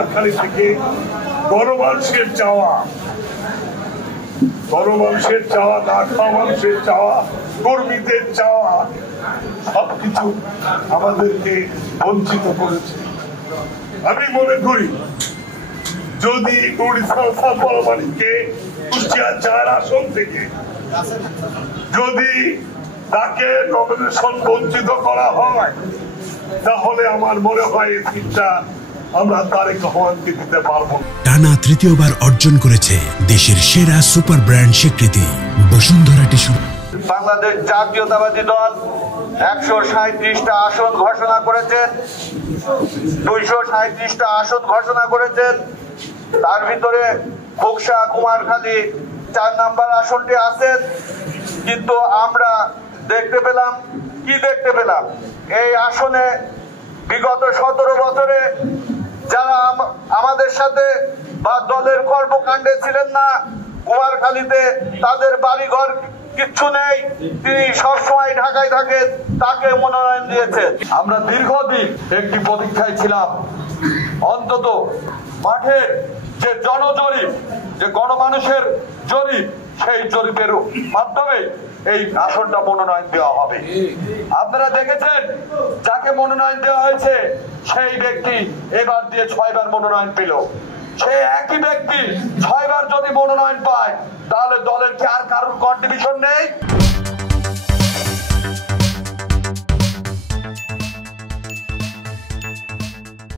নোয়াখালী থেকে গণমানুষের চাওয়া, না খাওয়া মানুষের চাওয়া, কর্মীদের চাওয়া সবকিছু আমাদেরকে বঞ্চিত করেছে। আমি মনে করি যদি পরমাণিককে কুষ্টিয়া 4 আসন থেকে যদি তাকে নমিনেশন বঞ্চিত করা হয়, তাহলে আমার মনে হয় এই সিটটা আমরা তারেক রহমানকে দিতে পারবো। টানা তৃতীয়বার অর্জন করেছে দেশের সেরা সুপার ব্র্যান্ড স্বীকৃতি বসুন্ধরা টিস্যু। বাংলাদেশ জাতীয়তাবাদী দল 137টা আসন ঘোষণা করেছেন, 237টা আসন ঘোষণা করেছেন। তার ভিতরে খোকসা কুমারখালী 4 নাম্বার আসনটি আছেন। কিন্তু আমরা দেখতে পেলাম এই আসনে বিগত 17 বছরে যারা আমাদের সাথে বা দলের কর্মকাণ্ডে ছিলেন না, কুমারখালীতে তাদের বাড়িঘর কিচ্ছু নেই, তিনি সবসময় ঢাকায় থাকেন, তাকে মনোনয়ন দিয়েছেন। আমরা দীর্ঘদিন একটি প্রতীক্ষায় ছিলাম, অন্তত মাঠের যে জনজরিপ, যে গণমানুষের জরিপ, সেই জরিপের মাধ্যমে এই আসনটা মনোনয়ন দেওয়া হবে। আপনারা দেখেছেন যাকে মনোনয়ন দেওয়া হয়েছে সেই ব্যক্তি এবার দিয়ে 6 বার মনোনয়ন পেল। সেই একই ব্যক্তি 6 বার যদি মনোনয়ন পায়, তাহলে দলের কি আর কারোর কন্ট্রিবিউশন নেই?